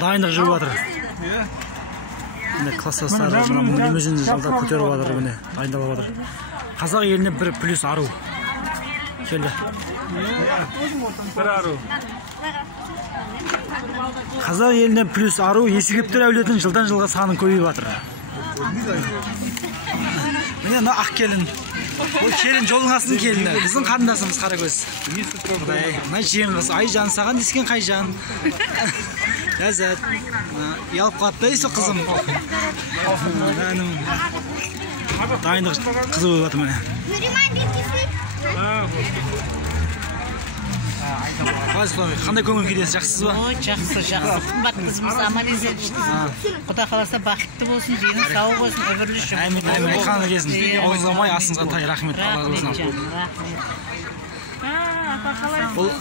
Dayындық жүріп жатыр. Класстастары лимузин жалдап көтеріп жатыр, дайындалып жатыр. Қазақ еліне бір плюс ару келді. Бір ару. Қазақ еліне плюс ару Есіркептер әулетінің жылдан жылға саны көбейіп жатыр. Міне мына ақ келін. Ол келін жолың астың келіні. Біздің қарындасымыз Қаракөз. Мына жиен қыз. Айжан, саған дескен Қайжан. Ләззат. Ұялып қалды да есі қызым. Дайындық қызы болып жатыр міне. Қандай көңіл күйдесіз, жақсысыз ба? Ой, жақсы. Қымбат қызымыз аман есен ішті. Құда қаласа бақытты болсын, жеңіл сау болсын, өмірлі үшін. Әмин, айтқаны келсін. Ауызға май, асыңызға тай, рахмет. Рахмет. Апа қалайсыз?